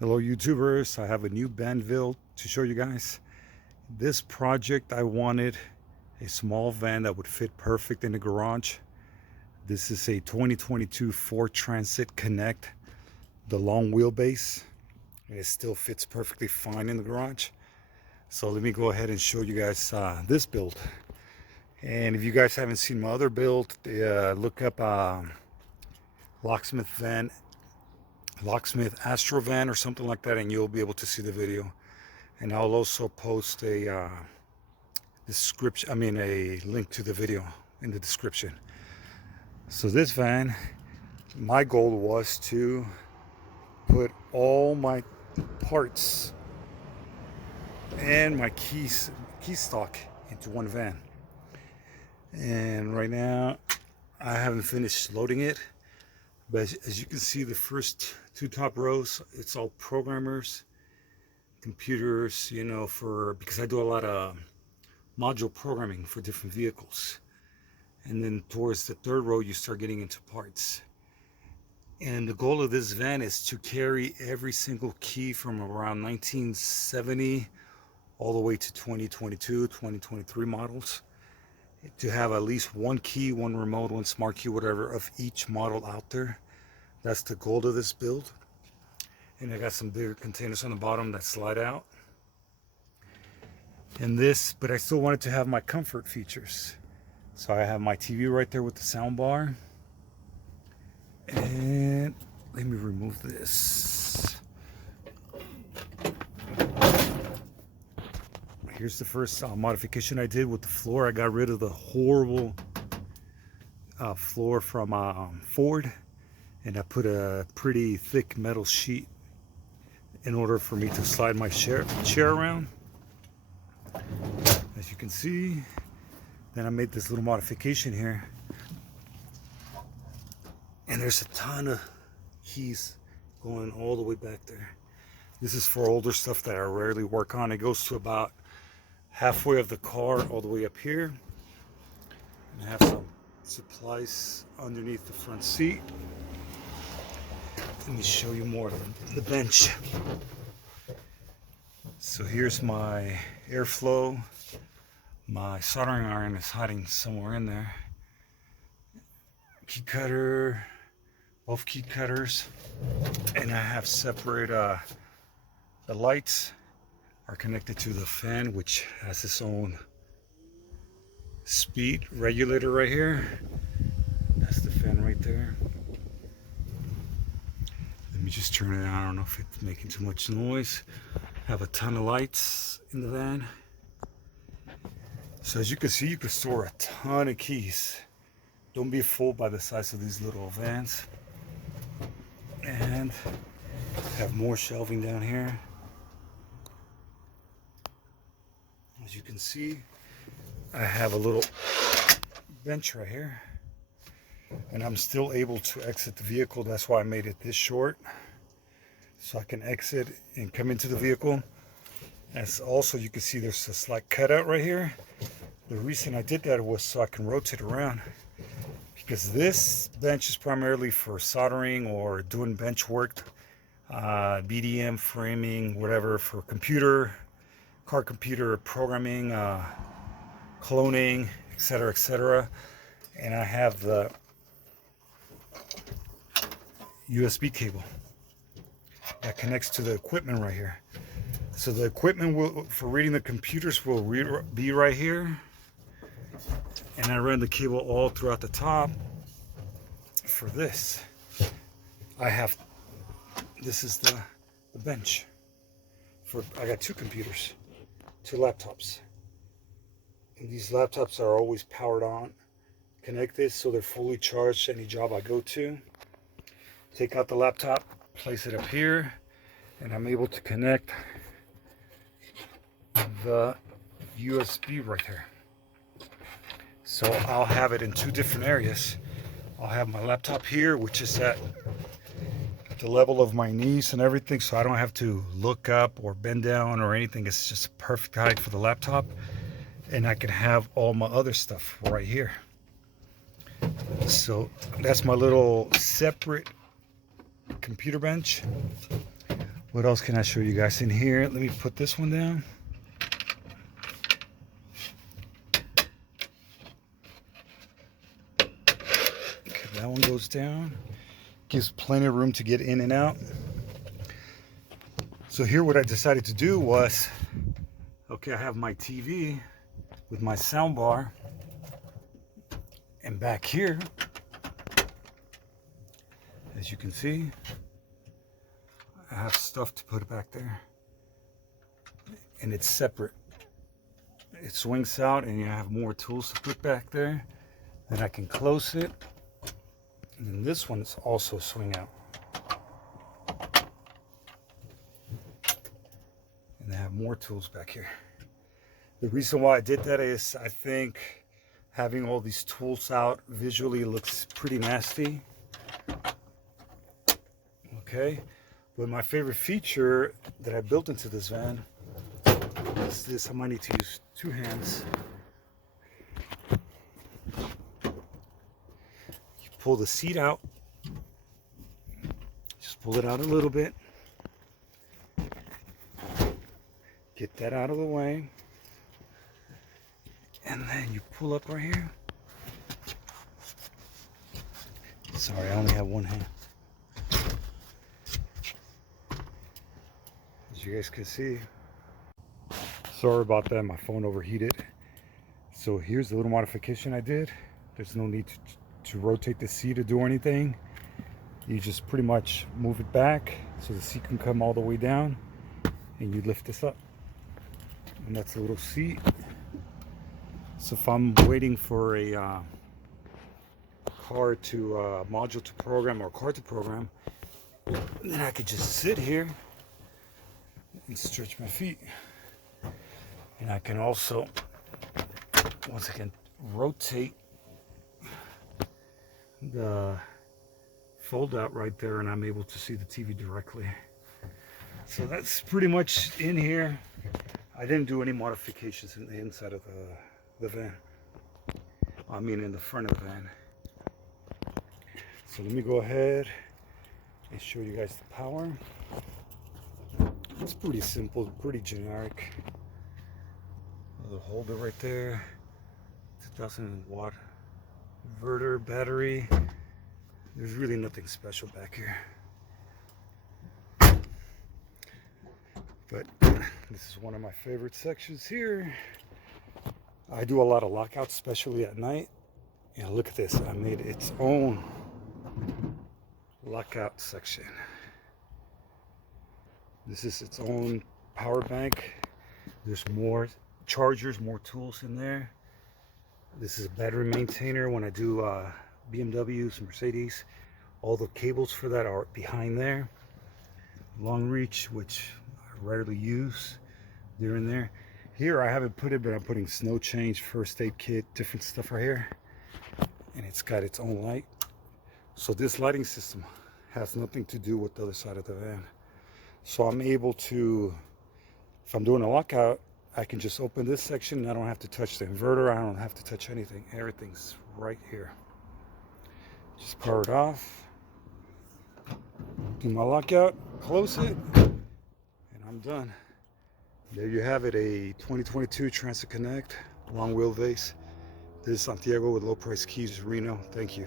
Hello YouTubers, I have a new Banville to show you guys. This project I wanted a small van that would fit perfect in the garage. This is a 2022 Ford Transit Connect, the long wheelbase, and it still fits perfectly fine in the garage. So let me go ahead and show you guys this build. And if you guys haven't seen my other build, look up Locksmith van, Locksmith Astro van or something like that, and you'll be able to see the video. And I'll also post a a link to the video in the description. So this van, my goal was to put all my parts and my key stock into one van. And right now I haven't finished loading it, but as you can see, the first two top rows, it's all programmers, computers, you know, because I do a lot of module programming for different vehicles. And then towards the third row, you start getting into parts. And the goal of this van is to carry every single key from around 1970 all the way to 2022, 2023 models. To have at least one key, one remote, one smart key, whatever, of each model out there. That's the goal of this build. And I got some bigger containers on the bottom that slide out. And this, but I still wanted to have my comfort features. So I have my TV right there with the sound bar. And let me remove this. Here's the first modification I did with the floor. I got rid of the horrible floor from Ford, and I put a pretty thick metal sheet in order for me to slide my chair around. As you can see, then I made this little modification here, and there's a ton of keys going all the way back there. This is for older stuff that I rarely work on. It goes to about halfway of the car all the way up here. And I have some supplies underneath the front seat. Let me show you more of the bench. So here's my airflow. My soldering iron is hiding somewhere in there. Key cutter, both key cutters. And I have separate, the lights are connected to the fan, which has its own speed regulator right here. That's the fan right there. Let me just turn it on. I don't know if it's making too much noise. I have a ton of lights in the van. So as you can see, you can store a ton of keys. Don't be fooled by the size of these little vans. And have more shelving down here. As you can see, I have a little bench right here, and I'm still able to exit the vehicle. That's why I made it this short, so I can exit and come into the vehicle. As also, you can see there's a slight cutout right here. The reason I did that was so I can rotate around, because this bench is primarily for soldering or doing bench work, BDM, framing, whatever, for car computer programming, cloning, etc., etc. And I have the USB cable that connects to the equipment right here. So the equipment for reading the computers will be right here. And I ran the cable all throughout the top. For this, this is the bench. I got two computers, two laptops. And these laptops are always powered on, connected, so they're fully charged any job I go to. Take out the laptop, place it up here, and I'm able to connect the USB right there. So I'll have it in two different areas. I'll have my laptop here, which is at the level of my knees and everything, so I don't have to look up or bend down or anything. It's just a perfect height for the laptop, and I can have all my other stuff right here. So that's my little separate computer bench. What else can I show you guys in here? Let me put this one down. Okay, that one goes down. Gives plenty of room to get in and out. So here what I decided to do was, okay, I have my TV with my sound bar, and back here, as you can see, I have stuff to put back there, and it's separate. It swings out and you have more tools to put back there. Then I can close it, and then this one's also swing out. And I have more tools back here. The reason why I did that is I think having all these tools out visually looks pretty nasty. Okay, but my favorite feature that I built into this van is this. I might need to use two hands. You pull the seat out, just pull it out a little bit, get that out of the way, and then you pull up right here. Sorry, I only have one hand. As you guys can see, sorry about that, my phone overheated. So here's the little modification I did. There's no need to rotate the seat to do anything. You just pretty much move it back so the seat can come all the way down, and you lift this up. And that's a little seat. So if I'm waiting for a car to module to program or car to program, then I could just sit here and stretch my feet. And I can also, once again, rotate the fold out right there, and I'm able to see the TV directly. So that's pretty much in here. I didn't do any modifications in the inside of the van. I mean in the front of the van. So let me go ahead and show you guys the power. It's pretty simple, pretty generic. The holder right there, 2000 watt inverter battery. There's really nothing special back here. But this is one of my favorite sections here. I do a lot of lockouts, especially at night. And look at this, I made its own lockout section. This is its own power bank. There's more chargers, more tools in there. This is a battery maintainer. When I do BMWs, Mercedes, all the cables for that are behind there. Long reach, which I rarely use, they're in there. Here I haven't put it, but I'm putting snow change, first aid kit, different stuff right here. And it's got its own light. So this lighting system has nothing to do with the other side of the van. So I'm able to, if I'm doing a lockout, I can just open this section. I don't have to touch the inverter. I don't have to touch anything. Everything's right here. Just power it off, do my lockout, close it, and I'm done. There you have it, a 2022 Transit Connect long wheelbase. This is Santiago with Low Price Keys, Reno. Thank you.